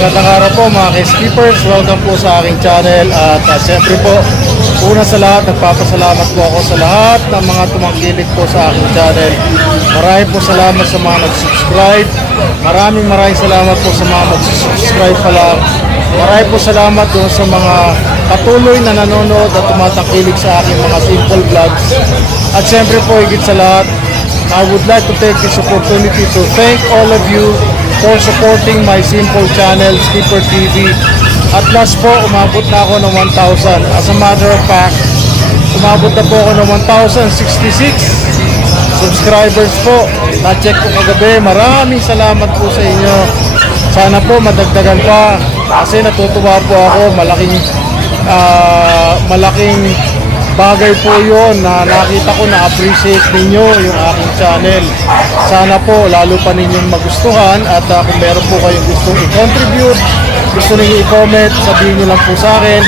Magandang araw po mga ka-skippers. Welcome po sa aking channel. At siyempre po, una sa lahat, nagpapasalamat po ako sa lahat ng mga tumangkilik po sa aking channel. Maraming po salamat sa mga nag-subscribe. Maraming salamat po sa mga mag-subscribe pa lang. Maraming po salamat doon sa mga patuloy na nanonood at tumatangkilik sa aking mga simple vlogs. At siyempre po, higit sa lahat, I would like to take this opportunity to thank all of you for supporting my simple channel, Skipper TV. At last po, umabot na ako ng 1,000. As a matter of fact, umabot na po ako ng 1,066 subscribers po. Na-check ko kagabi. Maraming salamat po sa inyo. Sana po madagdagan pa kasi natutuwa po ako. Malaking bagay po yun na nakita ko na appreciate ninyo yung aking channel. Sana po lalo pa ninyong magustuhan at kung meron po kayong gustong i-contribute, gusto ninyo i-comment, sabihin nyo lang po sa akin.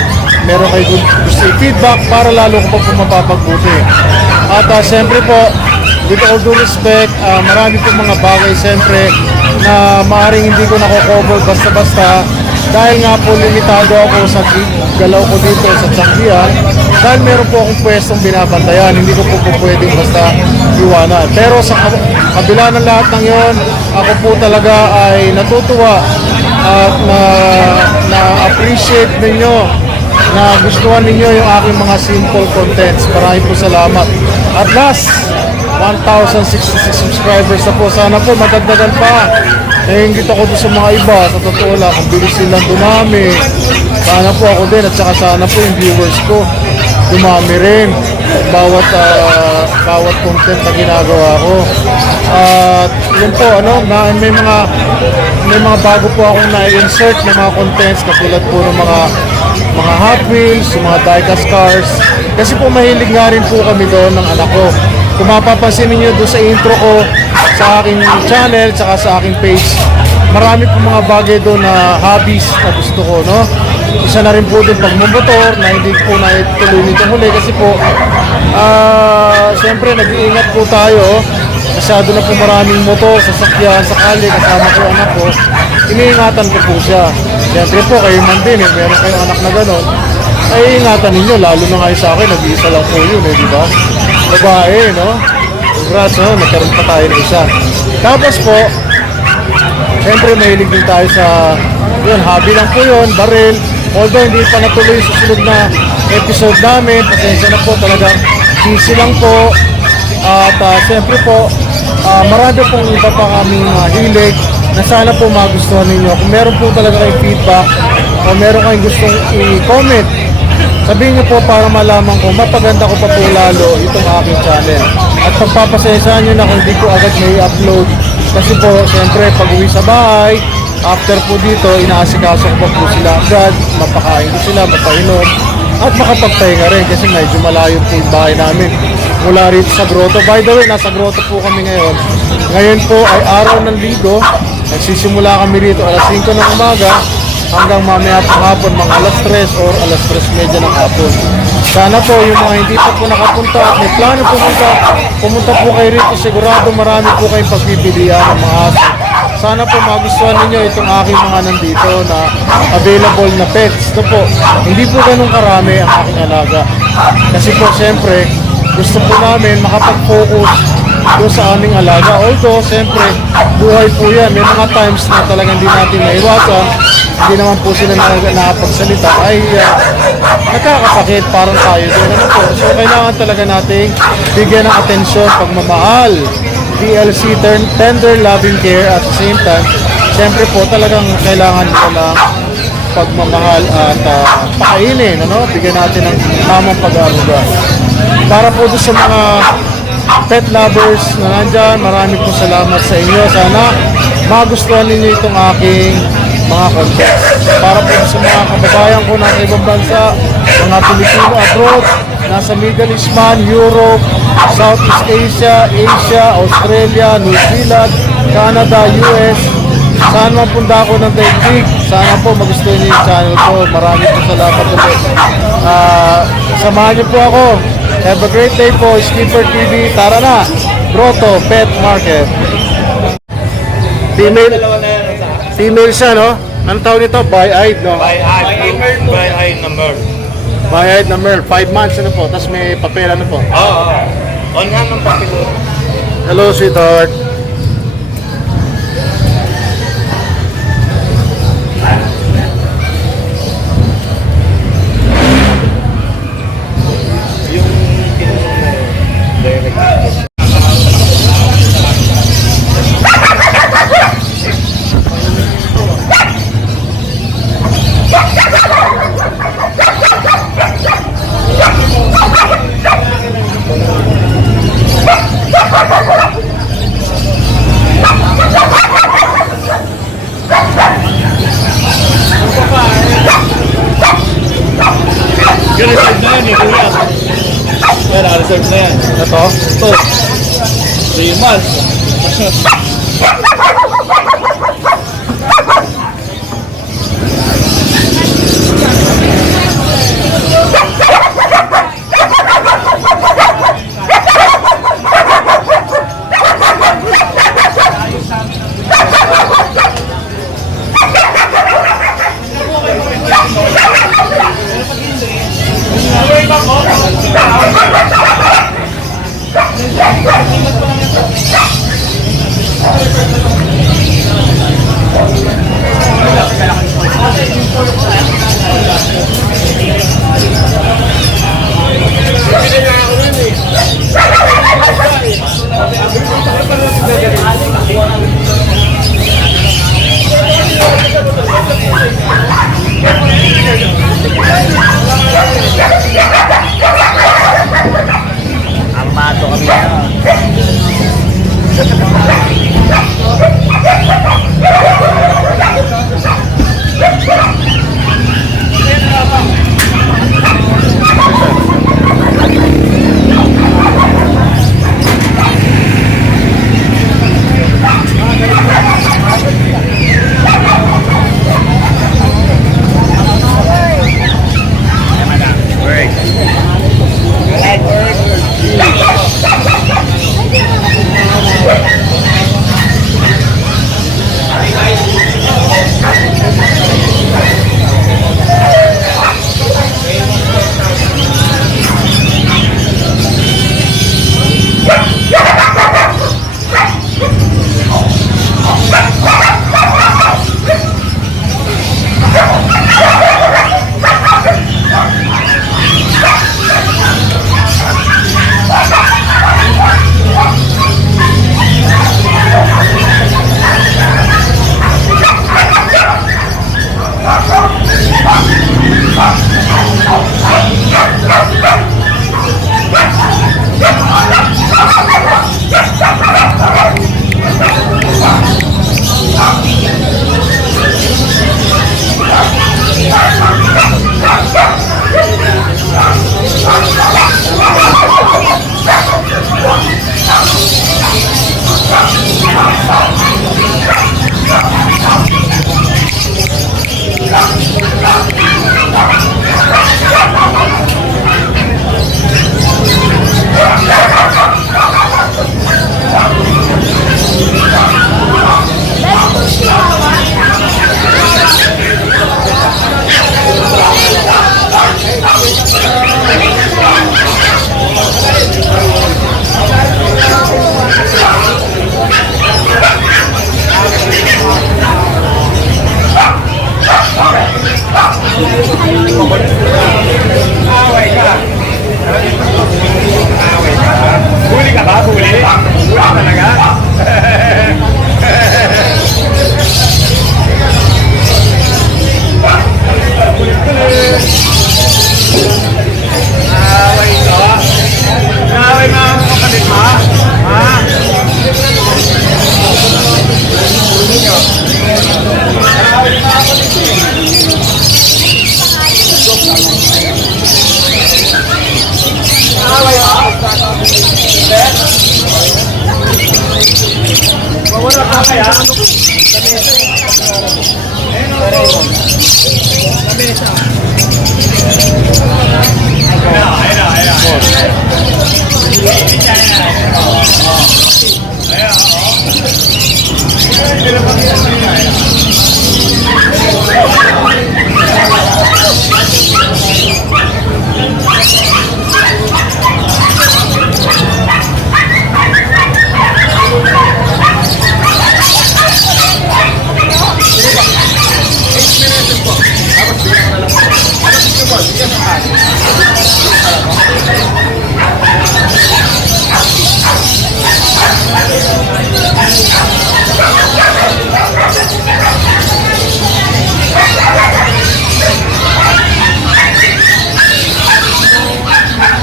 Meron kayong gusto i-feedback para lalo ko po mapapagbuti. At siyempre po, with all due respect, marami po mga bagay siyempre na maaaring hindi ko nako-cover basta-basta dahil nga po limitado ako sa galaw ko dito sa Tianggian dahil meron po akong pwestong binabantayan, hindi ko po pwedeng basta iwanan. Pero sa kabila ng lahat ng yon, ako po talaga ay natutuwa at na-appreciate ninyo, na gustuhan ninyo yung aking mga simple contents. Maraming po salamat. At last, 1,066 subscribers na po. Sana po madagdagan pa. Nahingit ako doon sa mga iba. Sa totoo lang, kung bilis silang dumami, sana po ako din. At saka sana po yung viewers ko dumami rin. Bawat content na ginagawa ko. At yun po, may mga bago po akong na-insert na mga contents katulad po ng mga Hot Wheels, yung mga diecast cars. Kasi po mahilig nga rin po kami doon ng anak ko. Kung mapapansin niyo doon sa intro ko sa aking channel tsaka sa aking page, marami po mga bagay doon na hobbies na gusto ko, no? Isa na rin po din pagmumotor na hindi po na ituloy nito huli kasi po siyempre nag-iingat po tayo. Masyado na po maraming motor, sasakyan, sakali kasama ko anak ko, iniingatan ko po siya. Siyempre po kayo man din, meron kayong anak na gano'n, ay ingatan ninyo, lalo na ngayon sa akin, nag-iisa lang po yun, di ba? Babae, no? Congrats, no? Nagkaroon pa tayo ng isa. Tapos po, siyempre mahilig din tayo sa, yun, hobby lang po yun, baril. Although hindi pa natuloy yung susunod na episode namin, pasensya na po, talagang busy lang po. At siyempre po, marami pong iba pa kaming hilig na sana po magustuhan ninyo. Kung meron po talaga kayong feedback o meron kayong gustong i-comment, sabihin niyo po para malaman ko, mapaganda ko pa po lalo itong aking channel. At pagpapasensyahan nyo na kung hindi ko agad may upload. Kasi po, siyempre, pag uwi sa bahay, after po dito, inaasikaso ko pa po sila agad, mapakain ko sila, mapainom, at makapagpahinga rin kasi medyo malayo po yung bahay namin mula rito sa grotto. By the way, nasa grotto po kami ngayon. Ngayon po ay araw ng Linggo. Nagsisimula kami rito alas 5 ng umaga hanggang mamaya pang hapon, mga alas 3 or alas 3:30 ng hapon. Sana po yung mga hindi pa po nakapunta at may plano pumunta po kayo rito. Sigurado marami po kayong pagpipilian ng mga aso. Sana po magustuhan ninyo itong aking mga nandito na available na pets. Ito po, hindi po ganun karami ang aking alaga. Kasi po siyempre, gusto po namin makapag-focus doon sa aming alaga. Although, siyempre, buhay po yan. May mga times na talagang hindi natin maiwasan. Hindi naman po sila nakapagsalita. Ay, nakakasakit parang tayo din. Ano po? So, kailangan talaga natin bigyan ng atensyon, pagmamahal. TLC, tender loving care at the same time, siyempre po talagang kailangan ko lang pagmamahal at pakainin, ano? Bigyan natin ng tamang pag-aaruga. Para po doon sa mga pet lovers na nandyan, maraming po salamat sa inyo. Sana magustuhan ninyo itong aking mga content. Para po sa mga kababayan ko na sa ibang bansa, mga Pilipino abroad, nasa Middle East man, Europe, Southeast Asia, Asia, Australia, New Zealand, Canada, US. Saan man punta ako ng daigdig, sana po magustuhan niyo yung channel ko. Maraming po salamat ulit. Samahan niyo po ako. Have a great day po, Skipper TV. Tara na, Grotto Pet Market. Female siya, no? Anong tawag nito? Bi-eyed, no? By-eye number. Bi-eyed na Merl. 5 months ano po. Tapos may papel ano po. Oo. On hand ng papel. Hello, sweetheart. Yung tinanong na direct. Yung reserve na yan eh, kuya. Yan, reserve na yan. Ito. Ito. 3 months. Amado kami na.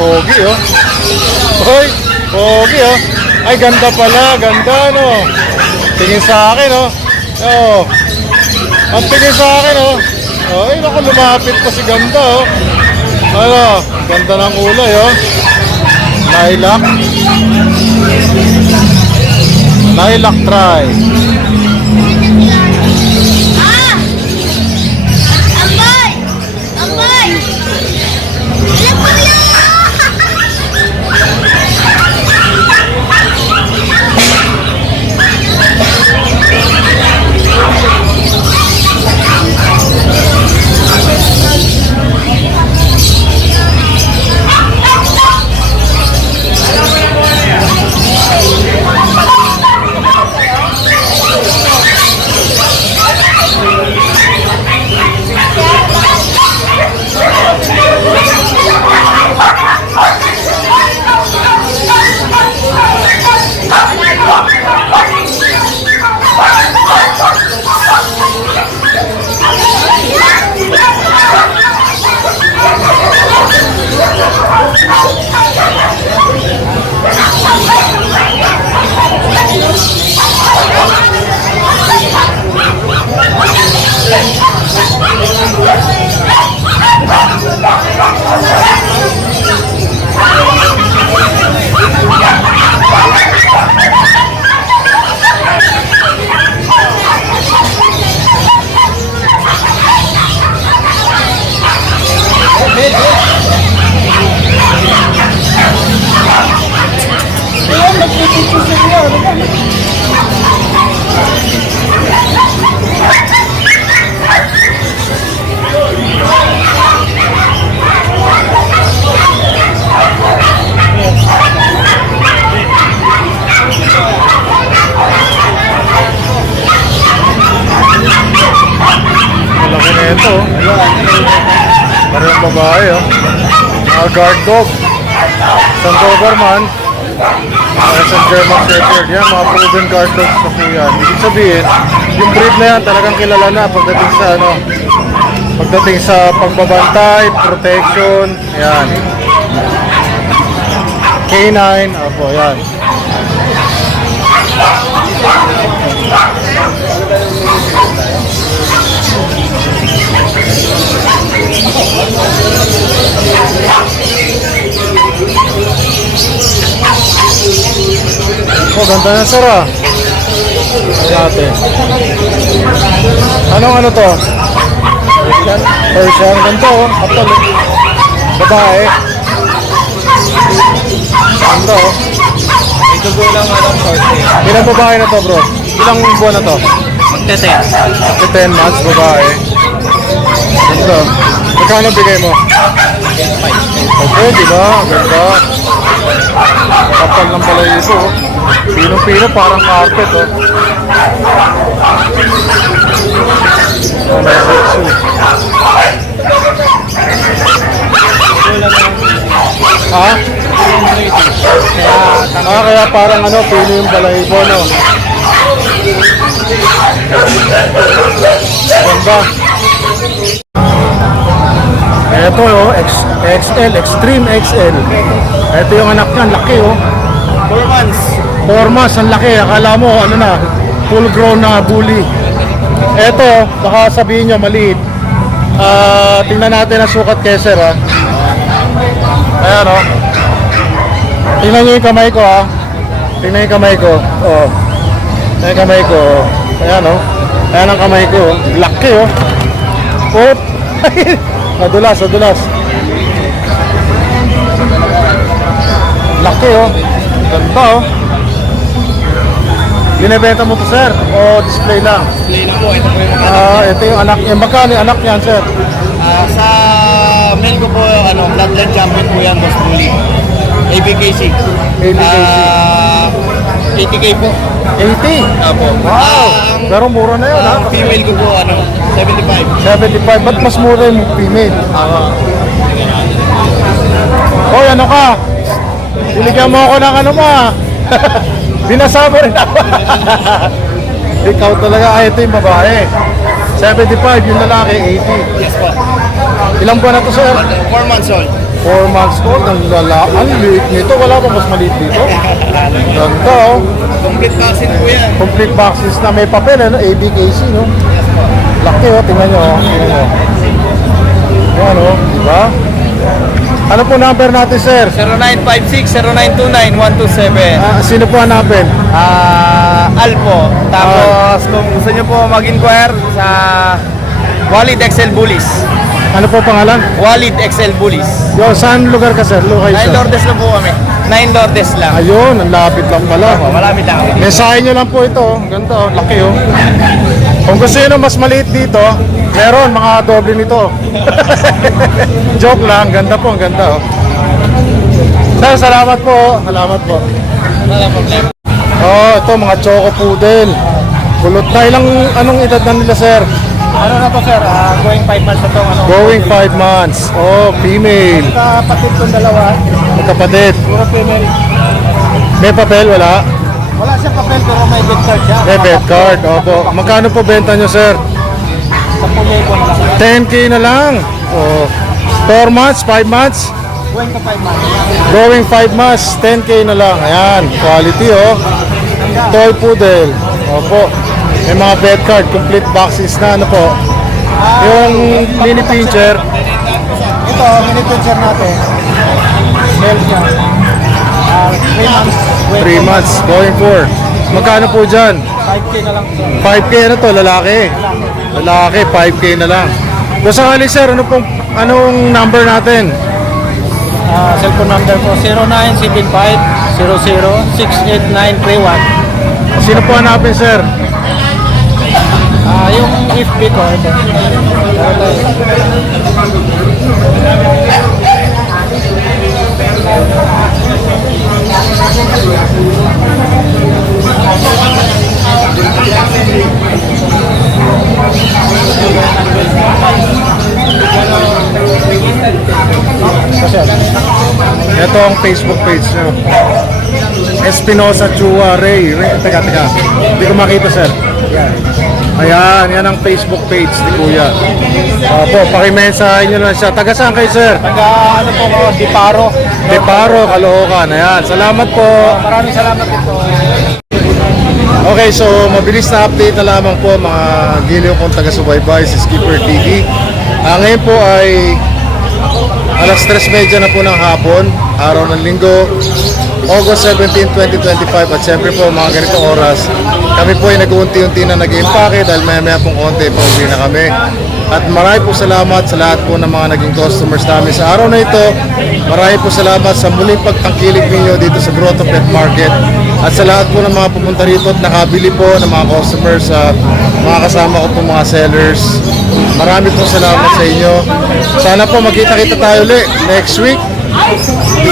pogi oh. Hoy, pogi oh. Ay, ganda pala, ganda no. Tingin sa akin oh. Oh. Ang tingin sa akin oh. Ay, naku, lumapit pa si ganda oh. Ano, ganda ng kulay oh. Lilac. Lilac try. Ah! Amoy! Amoy! Ilan po yan? Malaki na ito oh. Parang babae oh. Mga guard dog. Isang Doberman. Isang German Shepherd. Yan, mga proven guard dogs na po yan. Ibig sabihin, yung breed na yan talagang kilala na pagdating sa ano, pagdating sa pagbabantay, protection, yan. K9, opo, yan. Oh, ganda na sir ah. Ano natin? Anong ano to? Persian? Persian, ganda oh. Kapal oh. Babae. Ganda oh. Ito po lang alam short hair. Ilang babae na to bro? Ilang buwan na to? Magte-10. After 10 months, babae. Ganda. Magkano bigay mo? Okay, di ba? Ganda. Kapal ng balayiso. Oh. Pino-pino, parang carpet. Oh. Oh, may sexy. Ha? Kaya parang ano, pino yung balayiso, no? Ganda. Ito oh, XL, Extreme XL. Ito yung anak niya, ang laki oh. 4 months. 4 months, ang laki. Akala mo, ano na, full grown na bully. Ito, baka sabihin nyo, maliit. Tingnan natin ang sukat kay sir ha. Ayan oh. Tingnan nyo yung kamay ko ha. Tingnan yung kamay ko. Oh. Tingnan yung kamay ko. Oh. Ayan oh. Ayan ang kamay ko. Laki oh. Oh. Nadulas, nadulas. Laki oh. Ganda oh. Binibenta mo to sir? O display lang? Display lang po. Ito po yung Ito yung anak niya. Magkano yung anak niyan sir? sa mail ko po, ano, Bloodline Champion po yan, Boss Bully. ABKC. ABKC. 80k po. 80? Apo. Wow! Pero mura na yun ha? Ang female ko po, ano, 75. 75. Ba't mas mura yung female? Hoy, ano ka? Binigyan mo ako ng ano mo ha? Binasa mo rin ako. Ikaw talaga. Ay, ito yung babae. 75, yung lalaki, 80. Yes po. Ilang buwan na to sir? 4 months old. 4 months old, ang liit nito. Wala pa mas maliit dito. Ganda oh. Complete vaccine po yan. Complete boxes na may papel, ano? ABKC, no? Laki oh, tingnan nyo oh. Tingnan nyo. Yan oh, di ba? Ano po number natin, sir? 0956-0929-127. Sino po hanapin? Alpo. Tapos kung gusto nyo po mag-inquire sa Walid XL Bullies. Ano po pangalan? Walid XL Bullies. Yo, saan lugar ka, sir? 9 Location. Lourdes lang po kami. 9 Lourdes lang. Ayun, ang lapit lang pala. Malapit lang kami. Mensahe nyo lang po ito. Oh. Ganda oh, laki oh. Kung gusto nyo mas maliit dito, meron mga doble nito. Joke lang, ganda po, ang ganda oh. Sir, salamat po. Salamat po. Wala problema. Oh, ito mga choco poodle. Kulot na anong edad na nila, sir? Ano na to sir? Going 5 months na to. Going 5 months. Oh, female. Kapatid kong dalawa. Magkapatid. Puro female. May papel, wala? Wala siyang papel pero may bed card siya. May bed card. Opo. Magkano po benta nyo, sir? 10,000 na lang. 10K na lang. Oh. 4 months, 5 months? Going to 5 months. Going 5 months, 10K na lang. Ayan, quality oh. Toy poodle. Opo. May mga bed card, complete boxes na ano po. Yung mini pincher, Ito, mini pincher natin. Male siya. 3 months. 3 months, going for. Magkano po dyan? 5K na lang. 5K na to, lalaki. Lalaki, 5K na lang. Kung sakali sir, anong number natin? Cellphone number ko 0975-00-68931. Sino po hanapin sir? Yung FB ko ito. Ito ang Facebook page nyo. Espinosa Chua Ray. Teka. Hindi ko makita sir. Ayan, yan ang Facebook page ni Kuya. Opo, pakimensahe nyo lang siya. Taga saan kayo sir? Taga ano po ko, Diparo. Deparo, Caloocan. Ayan, salamat po. Maraming salamat po. Okay, so mabilis na update na lamang po mga giliw kong taga-subaybay sa Skipper TV. Ngayon po ay alas 3:30 na po ng hapon, araw ng linggo, August 17, 2025. At siyempre po mga ganitong oras, kami po ay nag-unti-unti na nag-impake dahil maya-maya pong konti, pauwi na kami. At marami po salamat sa lahat po ng mga naging customers namin sa araw na ito. Marami po salamat sa muling pagtangkilik ninyo dito sa Grotto Pet Market. At sa lahat po ng mga pupunta rito at nakabili po ng mga customers, mga kasama ko po mga sellers. Marami po salamat sa inyo. Sana po magkita-kita tayo ulit next week.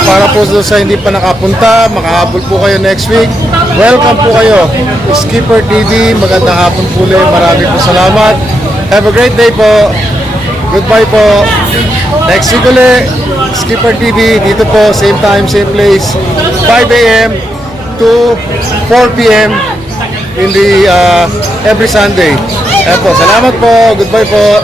Para po sa hindi pa nakapunta, makahabol po kayo next week. Welcome po kayo. Skipper TV, magandang hapon po ulit. Marami po salamat. Have a great day po. Goodbye po. Next week ulit, Skipper TV, dito po, same time, same place, 5 a.m. to 4 p.m. in the every Sunday. Ayan po, salamat po. Goodbye po.